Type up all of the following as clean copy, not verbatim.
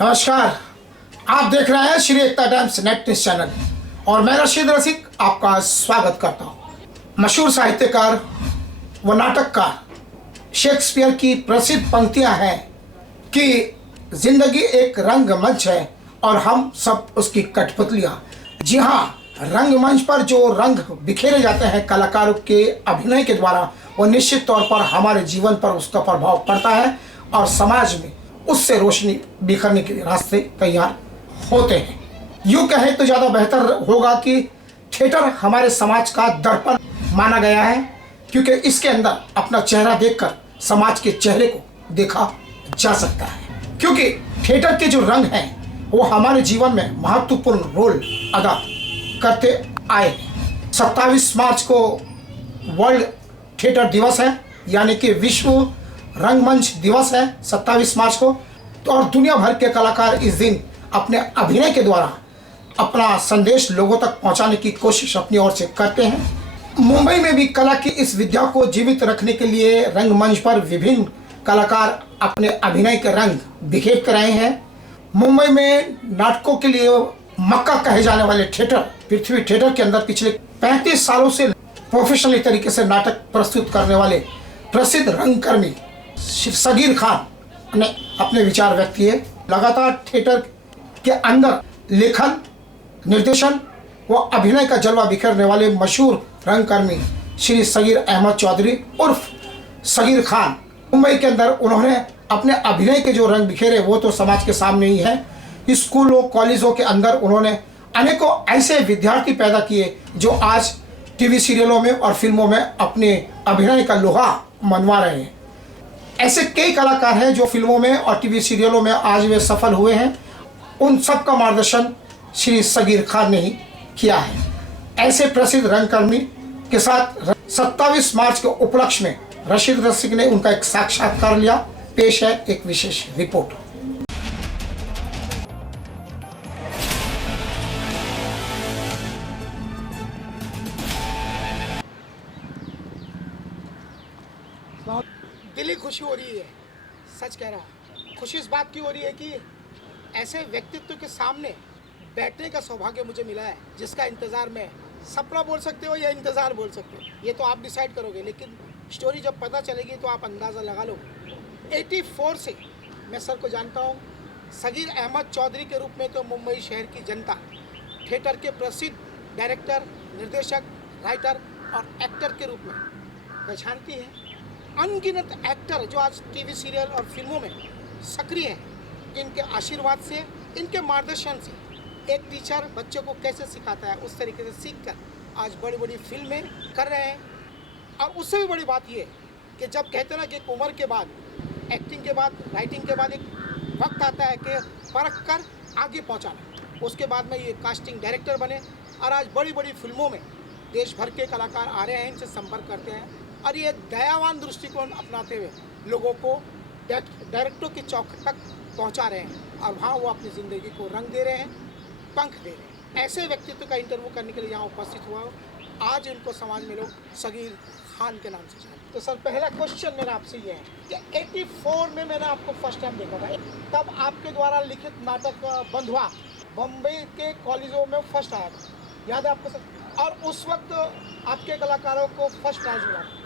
नमस्कार। आप देख रहे हैं श्री एकता टाइम्स नेट न्यूज चैनल और मैं रशीद रसिक आपका स्वागत करता हूं। मशहूर साहित्यकार व नाटककार शेक्सपियर की प्रसिद्ध पंक्तियां हैं कि जिंदगी एक रंगमंच है और हम सब उसकी कठपुतलियां। जी हाँ, रंगमंच पर जो रंग बिखेरे जाते हैं कलाकारों के अभिनय के द्वारा, वो निश्चित तौर पर हमारे जीवन पर उसका प्रभाव पड़ता है और समाज में उससे रोशनी बिखरने के रास्ते तैयार होते हैं। यूँ कहें तो ज़्यादा बेहतर होगा कि थिएटर हमारे समाज का दर्पण माना गया है, क्योंकि इसके अंदर अपना चेहरा देखकर समाज के चेहरे को देखा जा सकता है। क्योंकि थिएटर के जो रंग हैं वो हमारे जीवन में महत्वपूर्ण रोल अदा करते आए हैं। 27 मार्च को वर्ल्ड थिएटर दिवस है, यानी कि विश्व रंगमंच दिवस है 27 मार्च को। तो और दुनिया भर के कलाकार इस दिन अपने अभिनय के द्वारा अपना संदेश लोगों तक पहुंचाने की कोशिश अपनी ओर से करते हैं। मुंबई में भी कला की इस विद्या को जीवित रखने के लिए रंगमंच पर विभिन्न कलाकार अपने अभिनय के रंग बिखेर कर रहे हैं। मुंबई में नाटकों के लिए मक्का कहे जाने वाले थिएटर पृथ्वी थिएटर के अंदर पिछले 35 सालों से प्रोफेशनली तरीके से नाटक प्रस्तुत करने वाले प्रसिद्ध रंगकर्मी सगीर खान ने अपने विचार व्यक्त किए। लगातार थिएटर के अंदर लेखन, निर्देशन व अभिनय का जलवा बिखेरने वाले मशहूर रंगकर्मी श्री सगीर अहमद चौधरी उर्फ सगीर खान, मुंबई के अंदर उन्होंने अपने अभिनय के जो रंग बिखेरे वो तो समाज के सामने ही है। स्कूलों कॉलेजों के अंदर उन्होंने अनेकों ऐसे विद्यार्थी पैदा किए जो आज टीवी सीरियलों में और फिल्मों में अपने अभिनय का लोहा मनवा रहे हैं। ऐसे कई कलाकार हैं जो फिल्मों में और टीवी सीरियलों में आज वे सफल हुए हैं। उन सब का मार्गदर्शन श्री सगीर खान ने ही किया है। ऐसे प्रसिद्ध रंगकर्मी के साथ 27 मार्च के उपलक्ष्य में रशीद रसिक ने उनका एक साक्षात्कार लिया। पेश है एक विशेष रिपोर्ट। दिली खुशी हो रही है, सच कह रहा। खुशी इस बात की हो रही है कि ऐसे व्यक्तित्व के सामने बैठने का सौभाग्य मुझे मिला है, जिसका इंतज़ार मैं सपना बोल सकते हो या इंतज़ार बोल सकते हो, ये तो आप डिसाइड करोगे। लेकिन स्टोरी जब पता चलेगी तो आप अंदाज़ा लगा लो। 84 से मैं सर को जानता हूँ। सगीर अहमद चौधरी के रूप में तो मुंबई शहर की जनता थिएटर के प्रसिद्ध डायरेक्टर, निर्देशक, राइटर और एक्टर के रूप में पहचानती है। अनगिनत एक्टर जो आज टीवी सीरियल और फिल्मों में सक्रिय हैं, इनके आशीर्वाद से, इनके मार्गदर्शन से एक टीचर बच्चे को कैसे सिखाता है उस तरीके से सीखकर आज बड़ी बड़ी फिल्में कर रहे हैं। और उससे भी बड़ी बात ये कि जब कहते हैं ना कि एक उम्र के बाद, एक्टिंग के बाद, राइटिंग के बाद एक वक्त आता है कि परख कर आगे पहुँचाना, उसके बाद में ये कास्टिंग डायरेक्टर बने और आज बड़ी बड़ी फिल्मों में देश भर के कलाकार आ रहे हैं, इनसे संपर्क करते हैं और ये दयावान दृष्टिकोण अपनाते हुए लोगों को डायरेक्टरों की चौखट तक पहुंचा रहे हैं और वहाँ वो अपनी ज़िंदगी को रंग दे रहे हैं, पंख दे रहे हैं। ऐसे व्यक्तित्व का इंटरव्यू करने के लिए यहाँ उपस्थित हुआ हूँ। आज इनको समाज में लोग सगीर खान के नाम से जानते। तो सर, पहला क्वेश्चन मेरा आपसे ये है कि 84 में मैंने आपको फर्स्ट टाइम देखा था, तब आपके द्वारा लिखित नाटक बंधुआ बम्बई के कॉलेजों में फर्स्ट आया था, याद है आपको सर? और उस वक्त आपके कलाकारों को फर्स्ट प्राइज मिला था।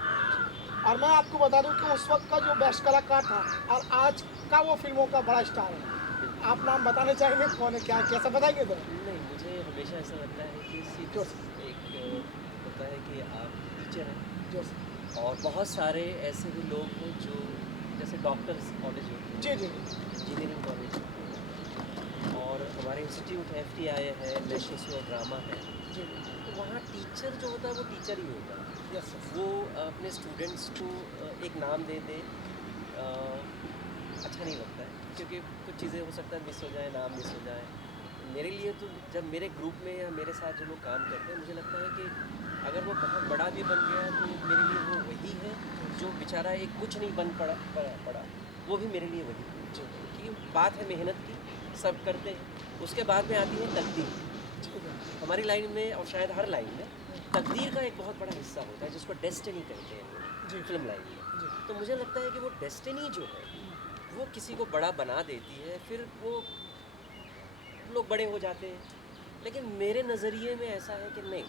और मैं आपको बता दूं कि उस वक्त का जो बेस्ट कलाकार था और आज का वो फिल्मों का बड़ा स्टार है। आप नाम बताने चाहेंगे कौन है, क्या कैसा बताएंगे? तो नहीं, मुझे हमेशा ऐसा लगता है कि एक होता है कि आप टीचर हैं जो और बहुत सारे ऐसे भी लोग हैं जो जैसे डॉक्टर्स कॉलेज होते हैं, जी जी इंजीनियरिंग कॉलेज और हमारे इंस्टीट्यूट है, FTI है, नेशनल स्कूल ऑफ ड्रामा है। जी तो वहाँ टीचर जो होता है वो टीचर ही होता है। Yes sir. वो अपने स्टूडेंट्स को एक नाम दे दे, अच्छा नहीं लगता है, क्योंकि कुछ चीज़ें हो सकता है मिस हो जाए, नाम मिस हो जाए। मेरे लिए तो जब मेरे ग्रुप में या मेरे साथ जो लोग काम करते हैं, मुझे लगता है कि अगर वो बहुत बड़ा भी बन गया तो मेरे लिए वो वही है जो बेचारा एक कुछ नहीं बन पड़ा वो भी मेरे लिए वही है। क्योंकि बात है मेहनत की, सब करते हैं। उसके बाद में आती है तकदीर। हमारी लाइन में और शायद हर लाइन में तकदीर का एक बहुत बड़ा हिस्सा होता है जिसको डेस्टिनी कहते हैं फिल्म लाइन में। तो मुझे लगता है कि वो डेस्टिनी जो है वो किसी को बड़ा बना देती है, फिर वो लोग बड़े हो जाते हैं। लेकिन मेरे नज़रिए में ऐसा है कि नहीं,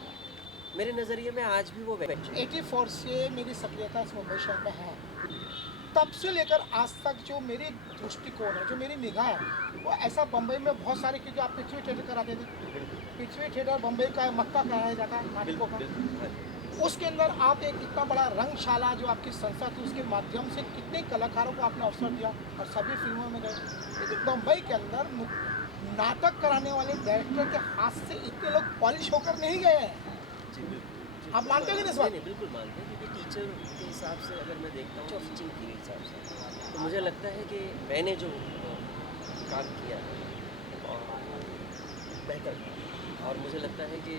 मेरे नज़रिए में आज भी वो बच्चे 84 से मेरी सक्रियता इस मुंबई शहर में है। तब से लेकर आज तक जो मेरी दृष्टिकोण है, जो मेरी निगाह है, वो ऐसा बम्बई में बहुत सारे, क्योंकि आप पृथ्वी थिएटर कराते थे, पृथ्वी थिएटर बम्बई का मक्का कहा जाता है नाटकों का। उसके अंदर आप एक इतना बड़ा रंगशाला जो आपकी संस्था थी, उसके माध्यम से कितने कलाकारों को आपने अवसर दिया और सभी फिल्मों में गए। लेकिन बम्बई के अंदर नाटक कराने वाले डायरेक्टर के हाथ से इतने लोग पॉलिश होकर नहीं गए हैं। जी बिल्कुल। आप मानते हो कि नहीं इस बात? नहीं, बिल्कुल मानते हैं, क्योंकि टीचर के हिसाब से अगर मैं देखता हूँ, टीचिंग के हिसाब से, तो मुझे लगता है कि मैंने जो काम किया है और बेहतर था। और मुझे लगता है कि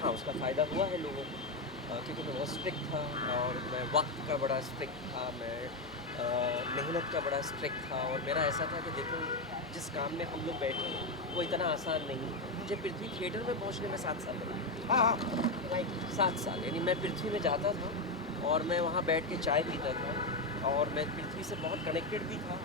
हाँ, उसका फ़ायदा हुआ है लोगों को, क्योंकि मैं बहुत स्ट्रिक्ट था और मैं वक्त का बड़ा स्ट्रिक्ट था, मैं मेहनत का बड़ा स्ट्रिक्ट था। और मेरा ऐसा था कि देखो, जिस काम में हम लोग बैठे हैं वो इतना आसान नहीं है। मुझे पृथ्वी थिएटर में पहुंचने में 7 साल लगे। हाँ हाँ, राइट। 7 साल, यानी मैं पृथ्वी में जाता था और मैं वहाँ बैठ के चाय पीता था और मैं पृथ्वी से बहुत कनेक्टेड भी था।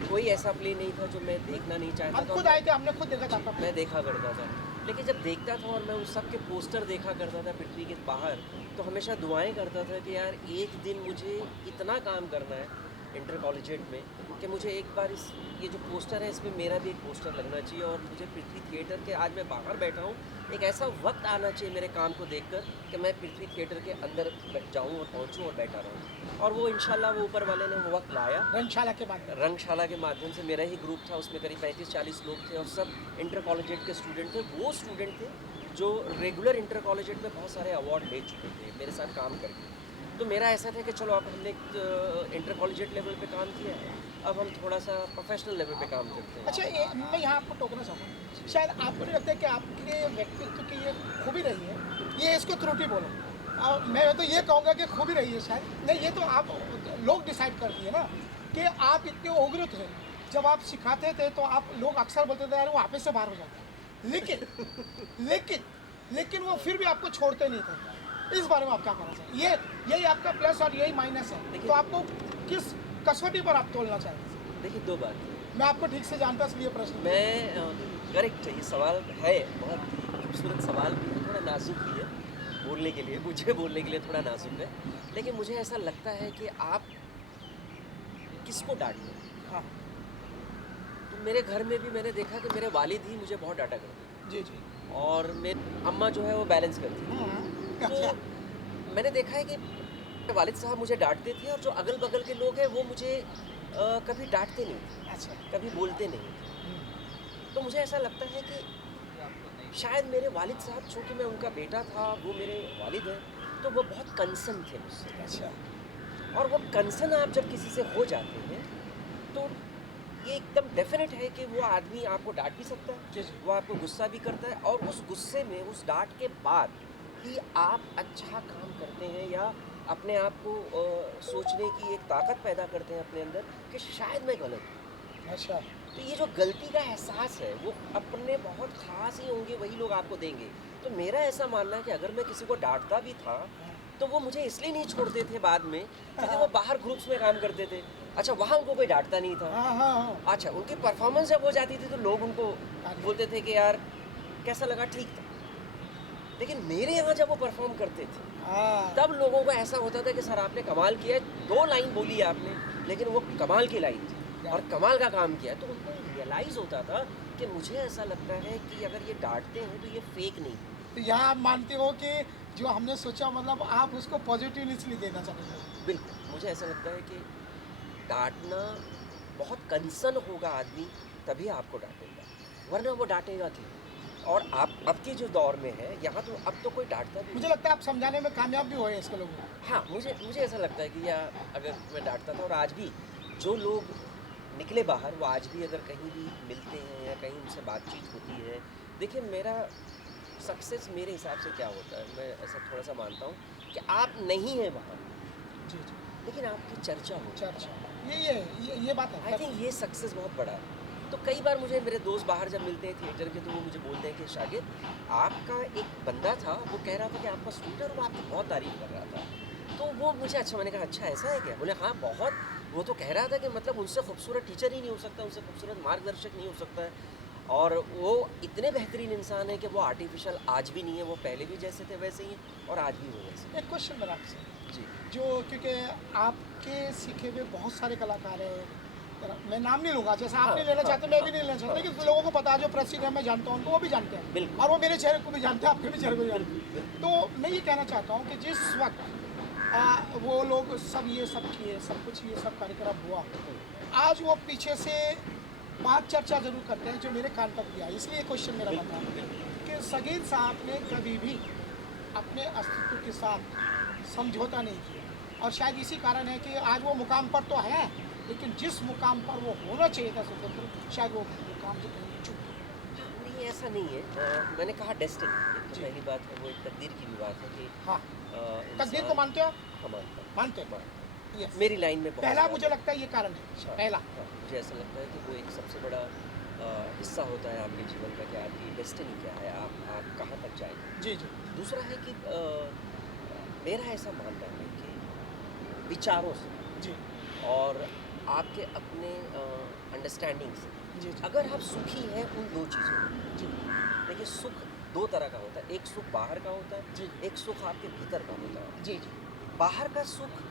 कोई ऐसा प्ले नहीं था जो मैं देखना नहीं चाहता हम था। खुद आए थे, हमने खुद देखा था। मैं देखा करता था, लेकिन जब देखता था और मैं उस सब के पोस्टर देखा करता था पृथ्वी के बाहर, तो हमेशा दुआएं करता था कि यार एक दिन मुझे इतना काम करना है इंटर कॉलेजिएट में कि मुझे एक बार ये जो पोस्टर है इसमें मेरा भी एक पोस्टर लगना चाहिए। और मुझे पृथ्वी थिएटर के, आज मैं बाहर बैठा हूँ, एक ऐसा वक्त आना चाहिए मेरे काम को देखकर कि मैं पृथ्वी थिएटर के अंदर जाऊँ और पहुँचूँ और बैठा रहूँ। और वो इंशाल्लाह वो ऊपर वाले ने वो वक्त लाया। रंगशाला के बाद रंगशाला के माध्यम से मेरा ही ग्रुप था, उसमें करीब 35-40 लोग थे और सब इंटर कॉलेजिएट के स्टूडेंट थे। वो स्टूडेंट थे जो रेगुलर इंटर कॉलेजिएट में बहुत सारे अवार्ड ले चुके थे मेरे साथ काम करके। तो मेरा ऐसा था कि चलो अब हमने इंटर कॉलेजिएट लेवल पे काम किया है, अब हम थोड़ा सा प्रोफेशनल लेवल पे काम करते हैं। अच्छा, मैं यहाँ आपको टोकना चाहूँगा, शायद आपको नहीं लगता है कि आपके व्यक्तित्व की ये खूबी रही है, ये इसको त्रुटि बोलो, और मैं तो ये कहूँगा कि खूबी रही है शायद, नहीं ये तो आप लोग डिसाइड कर दिए ना कि आप इतने उग्र थे। जब आप सिखाते थे तो आप लोग अक्सर बोलते थे यार वो आपस से बाहर हो जाता है, लेकिन वो फिर भी आपको छोड़ते नहीं थे। इस बारे में आप क्या कहना चाहिए? यही आपका प्लस और यही माइनस है, तो आपको किस कसौटी पर आप तोलना चाहेंगे? देखिए, 2 बात। मैं आपको ठीक से जानता इसलिए प्रश्न। मैं करेक्ट है, ये सवाल है बहुत खूबसूरत सवाल भी है, थोड़ा नाजुक भी है बोलने के लिए, मुझे बोलने के लिए थोड़ा नाजुक है। लेकिन मुझे ऐसा लगता है कि आप किसको डांटें। हाँ तो मेरे घर में भी मैंने देखा कि मेरे वालिद ही मुझे बहुत डांटा करते जी जी। हैं और मेरी अम्मा जो है वो बैलेंस करती है। अच्छा। तो मैंने देखा है कि वालिद साहब मुझे डांटते थे और जो अगल बगल के लोग हैं वो मुझे कभी डांटते नहीं थे, अच्छा। कभी बोलते नहीं थे। तो मुझे ऐसा लगता है कि शायद मेरे वालिद साहब, चूँकि मैं उनका बेटा था, वो मेरे वालिद हैं, तो वो बहुत कंसर्न थे मुझसे। अच्छा। और वो कंसर्न आप जब किसी से हो जाते हैं तो ये एकदम डेफिनेट है कि वो आदमी आपको डांट भी सकता है, वो आपको गुस्सा भी करता है, और उस गुस्से में, उस डांट के बाद ही आप अच्छा काम करते हैं या अपने आप को सोचने की एक ताकत पैदा करते हैं अपने अंदर कि शायद मैं गलत हूँ। अच्छा। तो ये जो गलती का एहसास है वो अपने बहुत ख़ास ही होंगे, वही लोग आपको देंगे। तो मेरा ऐसा मानना है कि अगर मैं किसी को डांटता भी था तो वो मुझे इसलिए नहीं छोड़ते थे बाद में क्योंकि वो बाहर ग्रुप्स में काम करते थे। अच्छा, वहाँ उनको कोई डांटता नहीं था। हाँ। अच्छा, उनकी परफॉर्मेंस जब हो जाती थी तो लोग उनको बोलते थे कि यार कैसा लगा, ठीक था। लेकिन मेरे यहाँ जब वो परफॉर्म करते थे तब लोगों को ऐसा होता था कि सर आपने कमाल किया है, 2 लाइन बोली है आपने, लेकिन वो कमाल की लाइन थी और कमाल का काम किया। तो उनको रियलाइज़ होता था कि मुझे ऐसा लगता है कि अगर ये डांटते हैं तो ये फेक नहीं। तो यहाँ आप मानते हो कि जो हमने सोचा, मतलब आप उसको पॉजिटिव इसलिए देना चाहते हो? बिल्कुल, मुझे ऐसा लगता है कि डांटना, बहुत कंसर्न होगा आदमी तभी आपको डांटेगा, वरना वो डांटेगा क्यों? और आप अब के जो दौर में है यहाँ तो अब तो कोई डांटता भी। मुझे लगता है आप समझाने में कामयाब भी हुए इसके लोगों को। हाँ, मुझे ऐसा लगता है कि या अगर मैं डांटता था, और आज भी जो लोग निकले बाहर वो आज भी अगर कहीं भी मिलते हैं या कहीं उनसे बातचीत होती है, देखिए मेरा सक्सेस मेरे हिसाब से क्या होता है, मैं ऐसा थोड़ा सा मानता हूँ कि आप नहीं हैं वहाँ जी जी, लेकिन आपकी चर्चा हो। चर्चा, ये बात है। आई थिंक ये सक्सेस बहुत बड़ा है। तो कई बार मुझे मेरे दोस्त बाहर जब मिलते हैं थिएटर के तो वो मुझे बोलते हैं कि शागिद, आपका एक बंदा था वो कह रहा था कि आपका स्टूडेंट, और वो आपकी बहुत तारीफ कर रहा था। तो वो मुझे अच्छा, मैंने कहा अच्छा ऐसा है क्या? बोले हाँ बहुत, वो तो कह रहा था कि मतलब उनसे खूबसूरत टीचर ही नहीं हो सकता, उनसे खूबसूरत मार्गदर्शक नहीं हो सकता है। और वो इतने बेहतरीन इंसान है कि वो आर्टिफिशियल आज भी नहीं है, वो पहले भी जैसे थे वैसे ही हैं और आज भी वो वैसे एक क्वेश्चन मेरा आपसे, जी जो क्योंकि आपके सीखे हुए बहुत सारे कलाकार हैं, मैं नाम नहीं लूँगा, जैसे आप हाँ, नहीं लेना हाँ, चाहते, मैं भी हाँ, नहीं लेना चाहता, हाँ, लेकिन जी। लोगों को पता है, जो प्रसिद्ध है, मैं जानता हूँ उनको, वो भी जानते हैं, बिल्कुल। और वो मेरे चेहरे को भी जानते हैं, आपके भी चेहरे को भी जानते बिल्कुल, हैं। बिल्कुल। तो मैं ये कहना चाहता हूँ कि जिस वक्त वो लोग सब ये सब किए, सब कुछ ये सब कार्यक्रम हुआ, आज वो पीछे से बात चर्चा ज़रूर करते हैं, जो मेरे कान तक भी आई। इसलिए क्वेश्चन मेरा बनता बिल्कुल, है बिल्कुल। कि सगीर साहब ने कभी भी अपने अस्तित्व के साथ समझौता नहीं किया, और शायद इसी कारण है कि आज वो मुकाम पर तो है, लेकिन जिस मुकाम पर वो होना चाहिए था स्वतंत्र, शायद वो मुकाम से कहीं चूक गया। हाँ, नहीं ऐसा नहीं है। मैंने कहा डेस्टिनी, एक तो जी। पहली बात है, वो एक तकदीर की भी बात है कि हाँ, तकदीर को इंसान मानते हो आप? हाँ, मानता हूँ, मानते हैं? मानता हूँ। यस। मेरी लाइन में बहुत पहला ज़्यादा मुझे लगता है ये कारण है, हाँ, पहला। हाँ, मुझे ऐसा लगता है कि वो एक सबसे बड़ा हिस्सा होता है आपके जीवन का कि आपकी डेस्टिनी क्या है, आप कहाँ तक जाएंगे। जी, जी। दूसरा है कि मेरा ऐसा मानना है कि विचारों से जी, और आपके अपने अंडरस्टैंडिंग से जी, जी। अगर आप सुखी हैं उन दो चीज़ों में, जी, देखिए सुख दो तरह का होता है, एक सुख बाहर का होता है, जी। एक सुख आपके भीतर का होता है। जी, जी। बाहर का सुख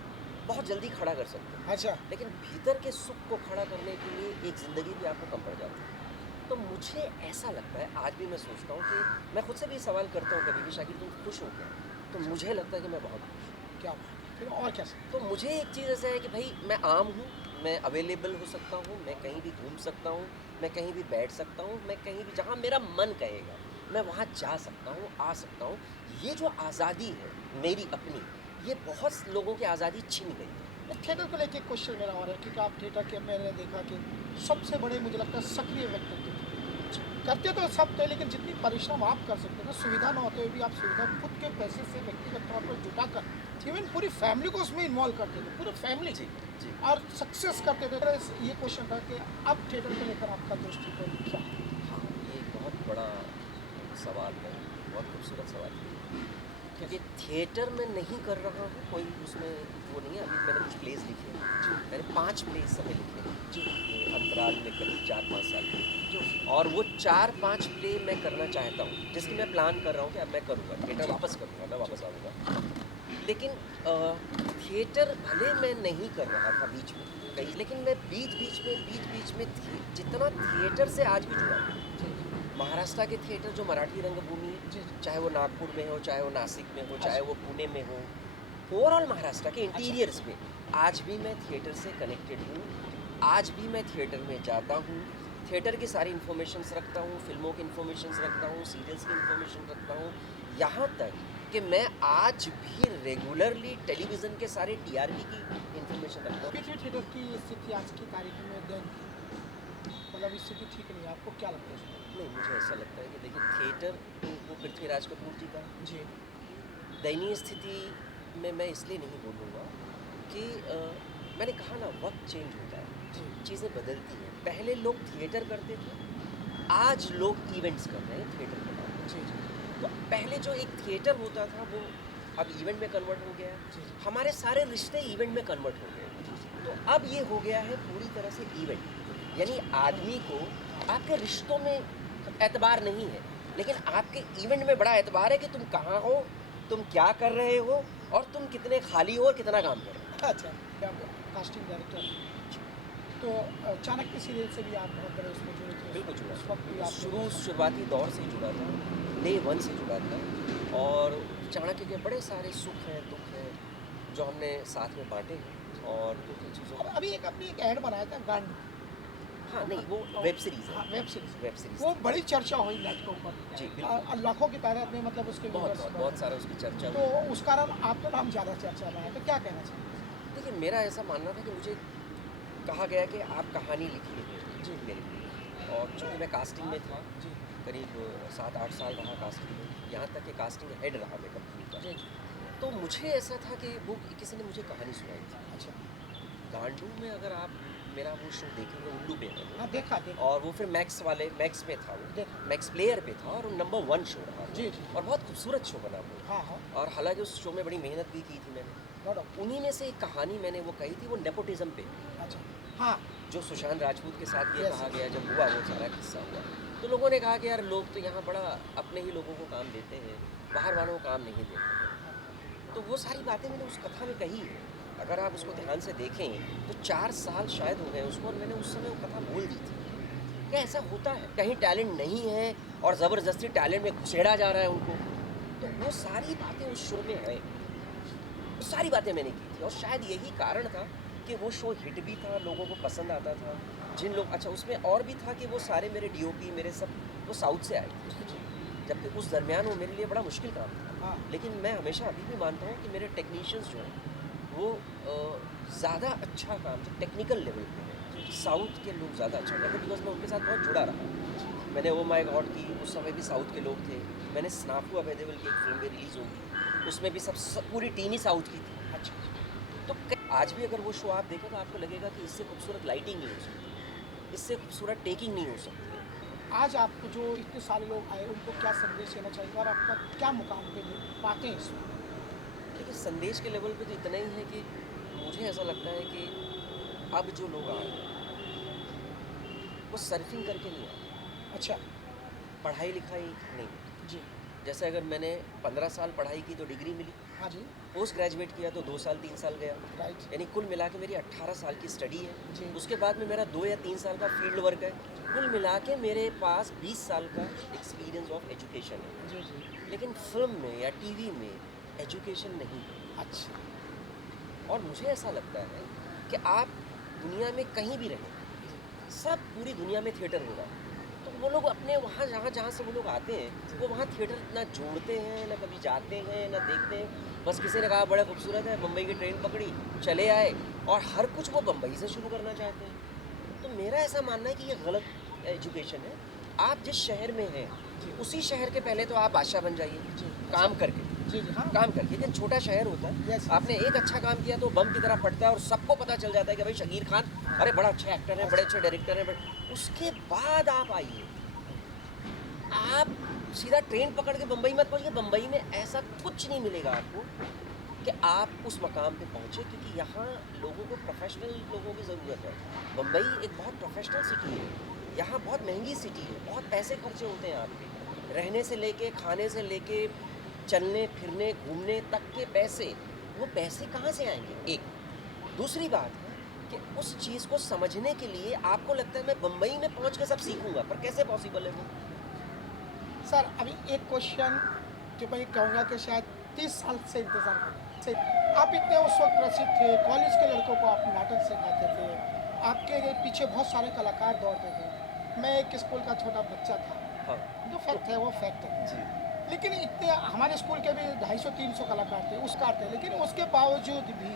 बहुत जल्दी खड़ा कर सकते हैं, अच्छा। लेकिन भीतर के सुख को खड़ा करने के लिए एक ज़िंदगी भी आपको कम पड़ जाती है। तो मुझे ऐसा लगता है, आज भी मैं सोचता हूँ कि मैं खुद से भी सवाल करता हूँ कभी भी, शाकिर तुम खुश हो क्या? तो मुझे लगता है कि मैं बहुत खुश हूँ। क्या बात है। फिर और क्या सर? तो मुझे एक चीज़ ऐसा है कि भाई मैं आम हूँ, मैं अवेलेबल हो सकता हूँ, मैं कहीं भी घूम सकता हूँ, मैं कहीं भी बैठ सकता हूँ, मैं कहीं भी जहाँ मेरा मन कहेगा मैं वहाँ जा सकता हूँ, आ सकता हूँ। ये जो आज़ादी है मेरी अपनी, ये बहुत लोगों की आज़ादी छीन गई है। थिएटर को लेके क्वेश्चन मेरा और है, क्योंकि आप थिएटर के, मैंने देखा कि सबसे बड़े मुझे लगता है सक्रिय व्यक्तित्व थे। करते तो सब थे, लेकिन जितनी परिश्रम आप कर सकते हैं ना, सुविधा न होते हुए भी आप सुविधा खुद के पैसे से व्यक्तिगत तौर पर जुटाकर इवन पूरी फैमिली को उसमें इन्वॉल्व करते थे, पूरी फैमिली, जी, जी। और सक्सेस करते थे। तो ये क्वेश्चन था कि अब थिएटर को लेकर आपका दृष्टिकोण क्या है? हाँ, ये एक बहुत बड़ा सवाल है, बहुत खूबसूरत सवाल है। क्योंकि थिएटर में नहीं कर रहा हूँ, कोई उसमें वो नहीं है। अभी मैंने कुछ प्लेस लिखे हैं, मैंने 5 प्लेस समय लिखे हैं जी, ये अंतराल में करीब 4-5 साल के, जो और वो 4-5 प्ले मैं करना चाहता हूँ, जिसकी मैं प्लान कर रहा हूँ कि अब मैं करूँगा, थिएटर वापस करूँगा, मैं वापस आऊँगा। लेकिन थिएटर भले मैं नहीं कर रहा था बीच में कहीं, लेकिन मैं बीच-बीच में जितना थिएटर से आज भी जुड़ा हूँ। महाराष्ट्र के थिएटर जो मराठी रंगभूमि है, जी, जी। चाहे वो नागपुर में हो, चाहे वो नासिक में हो, चाहे अच्छा। वो पुणे में हो, ओवरऑल महाराष्ट्र के इंटीरियर्स में आज भी मैं थिएटर से कनेक्टेड हूँ। आज भी मैं थिएटर में जाता हूँ, थिएटर की सारी इन्फॉर्मेशंस रखता हूँ, फिल्मों की इन्फॉर्मेशंस रखता हूँ, सीरियल्स की इन्फॉर्मेशन रखता हूँ। यहाँ तक कि मैं आज भी रेगुलरली टेलीविज़न के सारे टीआरपी की इन्फॉर्मेशन रखता हूँ। पीछे थिएटर की स्थिति आज की तारीख में दयनीय है। मतलब स्थिति ठीक नहीं है, आपको क्या लगता है इसमें? नहीं, मुझे ऐसा लगता है कि देखिए थिएटर तो वो पृथ्वीराज कपूर जी का जी, दयनीय स्थिति में मैं इसलिए नहीं बोलूँगा कि मैंने कहा ना, वक्त चेंज होता है, जी, चीज़ें बदलती हैं। पहले लोग थिएटर करते थे, आज लोग इवेंट्स कर रहे हैं थिएटर के नाम पे। जी, जी, तो पहले जो एक थिएटर होता था वो अब इवेंट में कन्वर्ट हो गया है। जी, जी। हमारे सारे रिश्ते इवेंट में कन्वर्ट हो गए हैं। तो अब ये हो गया है पूरी तरह से इवेंट, यानी आदमी को आपके रिश्तों में एतबार नहीं है, लेकिन आपके इवेंट में बड़ा एतबार है कि तुम कहाँ हो, तुम क्या कर रहे हो, और तुम कितने खाली हो और कितना काम कर रहे हो। अच्छा, क्या कास्टिंग डायरेक्टर, तो चाणक्य सीरियल से भी आप बहुत बड़े उसमें जुड़े थे। बिल्कुल जुड़ा उस वक्त भी था, आप शुरुआती दौर से ही जुड़ा था, डे 1 से जुड़ा था, और चाणक्य के बड़े सारे सुख हैं, दुख हैं, जो हमने साथ में बांटे हैं, और जो चीज़ों अब अभी एक अपनी एक ऐड बनाया था गांड। हाँ, नहीं वो वेब सीरीज़ हाँ, है, वेब सीरीज। वेब सीरीज़ वो बड़ी चर्चा हुई नेट के ऊपर। जी, बिल्कुल। लाखों की तादाद में, मतलब उसके बहुत viewers बहुत बढ़े। बहुत सारा उसकी चर्चा तो हुई। उस कारण आपका नाम ज़्यादा चर्चा में है, तो क्या कहना चाहिए? देखिए, मेरा ऐसा मानना था कि मुझे कहा गया कि आप कहानी लिखिए जी। मेरे लिए, और चूँकि मैं कास्टिंग में था, जी, करीब 7-8 साल रहा कास्टिंग में, यहाँ तक कि कास्टिंग हेड रहा मैं कंपनी का। जी, जी। तो मुझे ऐसा था कि वो किसी ने मुझे कहानी सुनाई थी। अच्छा, गांडू में अगर आप मेरा वो शो देखेंगे, उल्लू पे है वो, हाँ देखा। और वो फिर मैक्स पे था वो, देखा। मैक्स प्लेयर पे था, और नंबर 1 शो रहा वो। जी, जी। और बहुत खूबसूरत शो बना वो। हाँ, हाँ, और हालांकि उस शो में बड़ी मेहनत भी की थी मैंने। No doubt. उन्हीं में से एक कहानी मैंने वो कही थी, वो नेपोटिज्म पे, हाँ जो सुशांत राजपूत के साथ ये Yes, कहा yes. गया जब हुआ वो सारा किस्सा हुआ, तो लोगों ने कहा कि यार लोग तो यहाँ बड़ा अपने ही लोगों को काम देते हैं, बाहर वालों को काम नहीं देते हैं। तो वो सारी बातें मैंने उस कथा में कही है। अगर आप उसको ध्यान से देखें तो 4 साल शायद हो गए उसको, और मैंने उस समय वो कथा बोल दी थी। क्या ऐसा होता है कहीं टैलेंट नहीं है और ज़बरदस्ती टैलेंट में घुसेड़ा जा रहा है उनको, तो वो सारी बातें उस शो में हैं। वो सारी बातें मैंने की थी, और शायद यही कारण था कि वो शो हिट भी था, लोगों को पसंद आता था। जिन लोग, अच्छा उसमें और भी था कि वो सारे मेरे डीओपी मेरे सब वो साउथ से आए थे, जबकि उस दरमियान वो मेरे लिए बड़ा मुश्किल काम था। हाँ लेकिन मैं हमेशा अभी भी मानता हूँ कि मेरे टेक्नीशियंस जो हैं वो ज़्यादा अच्छा काम जो टेक्निकल लेवल पे है साउथ के लोग ज़्यादा अच्छा करते हैं, बिकॉज मैं उनके साथ बहुत जुड़ा रहा। मैंने ओ माय गॉड की, उस समय भी साउथ के लोग थे। मैंने स्नाफू अवेलेबल की एक फिल्म भी रिलीज़ होगी, उसमें भी सब पूरी टीम ही साउथ की थी। अच्छा तो आज भी अगर वो शो आप देखें तो आपको लगेगा कि इससे खूबसूरत लाइटिंग नहीं हो सकती, इससे खूबसूरत टेकिंग नहीं हो सकती। आज आपको जो इतने सारे लोग आए उनको क्या संदेश देना चाहिए और आपका क्या मुकाम पे पाते हैं इसमें? देखिए संदेश के लेवल पे तो इतना ही है कि मुझे ऐसा लगता है कि अब जो लोग आ रहे हैं वो सर्फिंग करके नहीं आए, अच्छा पढ़ाई लिखाई नहीं। जी जैसे अगर मैंने 15 साल पढ़ाई की तो डिग्री मिली, हाँ जी पोस्ट ग्रेजुएट किया तो 2 साल 3 साल गया, राइट यानी कुल मिला के मेरी 18 साल की स्टडी जी। है। उसके बाद में मेरा 2 या 3 साल का फील्ड वर्क है, कुल मिला के मेरे पास 20 साल का एक्सपीरियंस ऑफ एजुकेशन है। जी जी लेकिन फिल्म में या टीवी में एजुकेशन नहीं है। अच्छा और मुझे ऐसा लगता है कि आप दुनिया में कहीं भी रहें, सब पूरी दुनिया में थिएटर हो रहा है, तो वो लोग अपने वहाँ जहाँ जहाँ से वो लोग आते हैं वो वहाँ थिएटर ना जोड़ते हैं, ना कभी जाते हैं, ना देखते हैं। बस किसी ने कहा बड़ा खूबसूरत है, मुंबई की ट्रेन पकड़ी, चले आए, और हर कुछ वो मुंबई से शुरू करना चाहते हैं। तो मेरा ऐसा मानना है कि ये गलत एजुकेशन है। आप जिस शहर में हैं जी उसी शहर के पहले तो आप बादशाह बन जाइए, जी काम करके, जी जी हाँ काम करके। लेकिन छोटा शहर होता है, Yes. आपने एक अच्छा काम किया तो बम की तरह फटता है और सबको पता चल जाता है कि भाई शकीर खान अरे बड़ा अच्छा एक्टर है, बड़े अच्छे डायरेक्टर हैं। उसके बाद आप आइए, आप सीधा ट्रेन पकड़ के बम्बई मत पहुँचिए। बम्बई में ऐसा कुछ नहीं मिलेगा आपको कि आप उस मकाम पे पहुँचे, क्योंकि यहाँ लोगों को प्रोफेशनल लोगों की ज़रूरत है। बम्बई एक बहुत प्रोफेशनल सिटी है, यहाँ बहुत महंगी सिटी है, बहुत पैसे खर्चे होते हैं आपके, रहने से लेके, खाने से लेके, चलने फिरने घूमने तक के पैसे। वो पैसे कहाँ से आएंगे? एक दूसरी बात है कि उस चीज़ को समझने के लिए आपको लगता है मैं बम्बई में पहुँच के सब सीखूंगा, पर कैसे पॉसिबल है वो? सर अभी एक क्वेश्चन जो मैं कहूँगा कि शायद 30 साल से इंतज़ार कर रहे हैं। आप इतने उस वक्त प्रसिद्ध थे, कॉलेज के लड़कों को आप नाटक सिखाते थे, आपके पीछे बहुत सारे कलाकार दौड़ते थे। मैं एक स्कूल का छोटा बच्चा था, हाँ जो फैक्ट है वो फैक्ट है। जी लेकिन इतने हमारे स्कूल के भी 250-300 कलाकार थे, उस कार थे, लेकिन उसके बावजूद भी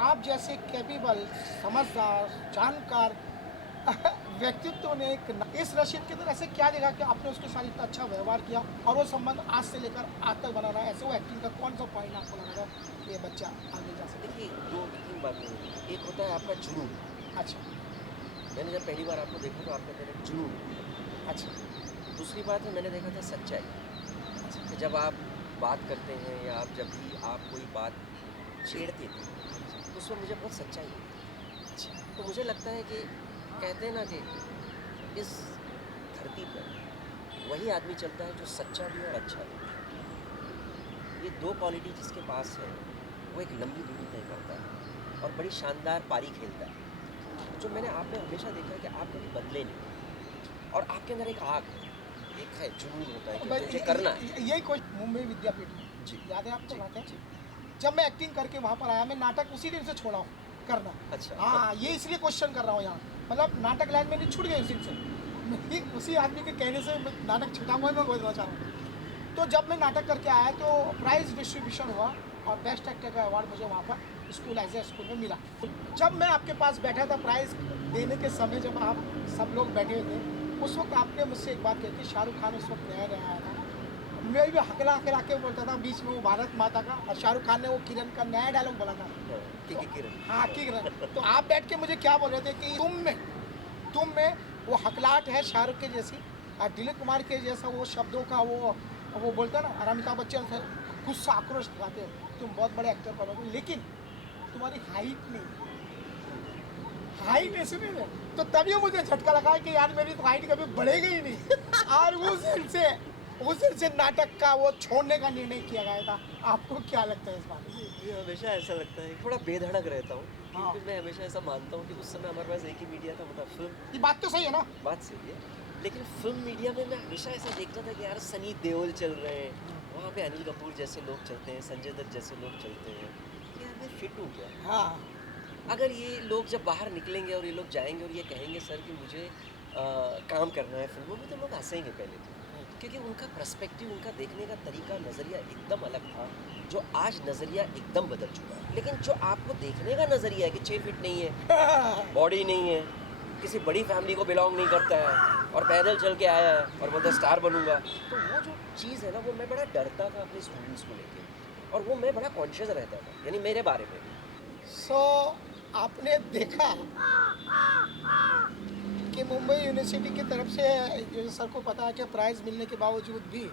आप जैसे कैपेबल, समझदार, जानकार व्यक्तित्व ने इस रशीद के अंदर ऐसे क्या देखा कि आपने उसके साथ इतना अच्छा व्यवहार किया और वो संबंध आज से लेकर आज तक बना रहा है? ऐसे वो एक्टिंग का कौन सा पॉइंट आपको लगा था कि ये बच्चा आगे जा सके? देखिए 2-3 बातें होती हैं। एक होता है आपका जुनून। अच्छा मैंने जब पहली बार आपको देखा तो आपका मेरा जुनून। अच्छा दूसरी बात है मैंने देखा था सच्चाई, कि जब आप बात करते हैं या आप जब भी आप कोई बात छेड़ते थे तो उसमें मुझे बहुत सच्चाई है। अच्छा तो मुझे लगता है कि कहते हैं ना कि इस धरती पर वही आदमी चलता है जो सच्चा भी और अच्छा भी। ये 2 क्वालिटी जिसके पास है वो एक लंबी दूरी तय करता है और बड़ी शानदार पारी खेलता है। जो मैंने आप में हमेशा देखा है कि आप कभी बदले नहीं, और आपके अंदर एक आग है, एक है जुनून होता है कि मुझे करना है। यही क्वेश्चन मुंबई विद्यापीठ में जी याद है आपको? जी बात है जी जब मैं एक्टिंग करके वहाँ पर आया, मैं नाटक उसी दिन से छोड़ा हूँ करना। अच्छा हाँ ये इसलिए क्वेश्चन कर रहा हूँ यहाँ, मतलब नाटक लाइन में नहीं छूट गई उसी दिन से, मैं उसी आदमी के कहने से मैं नाटक छुटा हुआ मैं बोलना चाह रहा हूँ। तो जब मैं नाटक करके आया तो प्राइज डिस्ट्रीब्यूशन हुआ और बेस्ट एक्टर का अवार्ड मुझे वहाँ पर स्कूल एज ए स्कूल में मिला। जब मैं आपके पास बैठा था प्राइज़ देने के समय, जब आप सब लोग बैठे हुए थे, उस वक्त आपने मुझसे एक बात कही थी, शाहरुख खान उस वक्त नया नया आया था, मैं भी हकला के बोलता था बीच में वो भारत माता का, और शाहरुख खान ने वो किरण का नया डायलॉग बोला था। किरण। हाँ किरण। तो आप बैठ के मुझे क्या बोल रहे थे कि तुम में वो हकलाहट है शाहरुख के जैसी, और दिलीप कुमार के जैसा वो शब्दों का वो बोलता है ना, अमिताभ बच्चन से गुस्सा आक्रोश दिखाते हो, तुम बहुत बड़े एक्टर बनोगे, लेकिन तुम्हारी हाइट नहीं, हाइट नहीं सुनी है तो तभी मुझे झटका लगा कि यार मेरी तो हाइट कभी बढ़ेगी ही नहीं और उस दिन से नाटक का वो छोड़ने का निर्णय किया गया था। आपको क्या लगता है इस बारे में? मुझे हमेशा ऐसा लगता है थोड़ा बेधड़क रहता हूँ, हाँ। क्योंकि मैं हमेशा ऐसा मानता हूँ कि उस समय हमारे पास एक ही मीडिया था, मतलब फिल्म। ये बात तो सही है ना। बात सही है, लेकिन फिल्म मीडिया में मैं हमेशा ऐसा देखता था कि यार सनी देओल चल रहे हैं, वहाँ पे अनिल कपूर जैसे लोग चलते हैं, संजय दत्त जैसे लोग चलते हैं, यार मैं फिट हूँ क्या? हाँ अगर ये लोग जब बाहर निकलेंगे और ये लोग जाएंगे और ये कहेंगे सर कि मुझे काम करना है फिल्मों में, तो लोग हंसेंगे पहले तो, क्योंकि उनका पर्सपेक्टिव, उनका देखने का तरीका, नज़रिया एकदम अलग था, जो आज नज़रिया एकदम बदल चुका है। लेकिन जो आपको देखने का नज़रिया है कि 6 फीट नहीं है, बॉडी नहीं है, किसी बड़ी फैमिली को बिलोंग नहीं करता है और पैदल चल के आया है और बोलता स्टार बनूंगा, तो वो जो चीज़ है ना, वो मैं बड़ा डरता था अपने स्टूडेंट्स को लेके, और वो मैं बड़ा कॉन्शियस रहता था, यानी मेरे बारे में। सो आपने देखा कि मुंबई यूनिवर्सिटी की तरफ से जो सर को पता है कि प्राइज़ मिलने के बावजूद भी,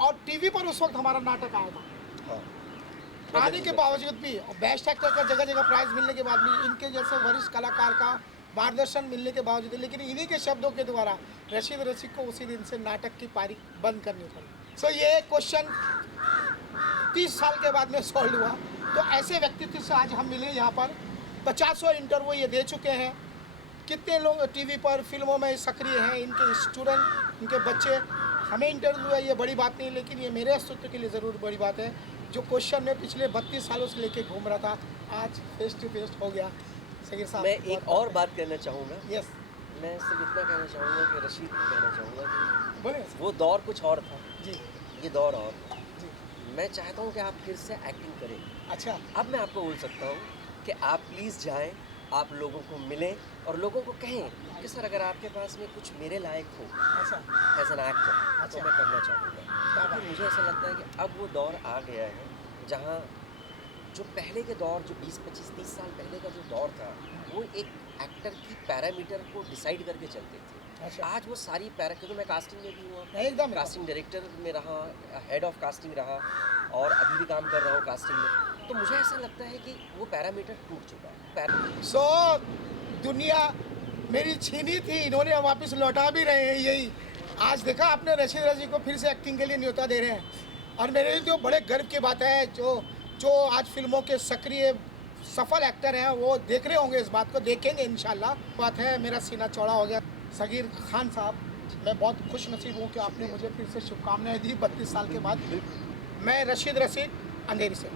और टीवी पर उस वक्त हमारा नाटक आया था, हाँ, आने के बावजूद भी, और बेस्ट एक्टर का जगह जगह प्राइज़ मिलने के बाद भी, इनके जैसे वरिष्ठ कलाकार का मार्गदर्शन मिलने के बावजूद, लेकिन इन्हीं के शब्दों के द्वारा रशीद रसिक को उसी दिन से नाटक की पारी बंद करनी पड़ी। सो ये क्वेश्चन 30 साल के बाद में सॉल्व हुआ। तो ऐसे व्यक्तित्व से आज हम मिले यहाँ पर, 50 इंटरव्यू ये दे चुके हैं, कितने लोग टीवी पर फिल्मों में सक्रिय हैं, इनके स्टूडेंट, इनके बच्चे, हमें इंटरव्यू है ये बड़ी बात नहीं, लेकिन ये मेरे अस्तित्व के लिए ज़रूर बड़ी बात है। जो क्वेश्चन मैं पिछले 32 सालों से लेके घूम रहा था, आज फेस टू फेस हो गया। सगीर साहब, मैं एक और बात कहना चाहूँगा। यस, मैं सिर्फ इतना कहना चाहूँगा कि रशीद को कहना चाहूँगा कि बोले वो दौर कुछ और था, जी ये दौर और था। जी। मैं चाहता हूँ कि आप फिर से एक्टिंग करें। अच्छा, अब मैं आपको बोल सकता हूँ कि आप प्लीज़ जाएं, आप लोगों को मिलें और लोगों को कहें कि सर अगर आपके पास में कुछ मेरे लायक हो अच्छा, एज एन एक्टर, तो अच्छा। मैं करना चाहूँगा। क्योंकि मुझे ऐसा लगता है कि अब वो दौर आ गया है जहाँ जो पहले के दौर, जो 20, 25, 30 साल पहले का जो दौर था, वो एक एक्टर की पैरामीटर को डिसाइड करके चलते थे। अच्छा। आज वो सारी क्योंकि मैं कास्टिंग में भी हुआ, एकदम कास्टिंग डायरेक्टर में रहा, हेड ऑफ कास्टिंग रहा, और अभी भी काम कर रहा हूँ कास्टिंग में। तो मुझे ऐसा लगता है कि वो पैरामीटर टूट चुका है। सो दुनिया मेरी छीनी थी, इन्होंने वापस लौटा भी रहे हैं यही। आज देखा आपने, रशीद रज़ीक को फिर से एक्टिंग के लिए न्योता दे रहे हैं, और मेरे लिए तो बड़े गर्व की बात है। जो आज फिल्मों के सक्रिय सफल एक्टर हैं वो देख रहे होंगे, इस बात को देखेंगे इंशाल्लाह। बात है, मेरा सीना चौड़ा हो गया। सगीर खान साहब, मैं बहुत खुश नसीब हूँ कि आपने मुझे फिर से शुभकामनाएं दी 32 साल के बाद। मैं रशीद रसीक, अंधेरी से।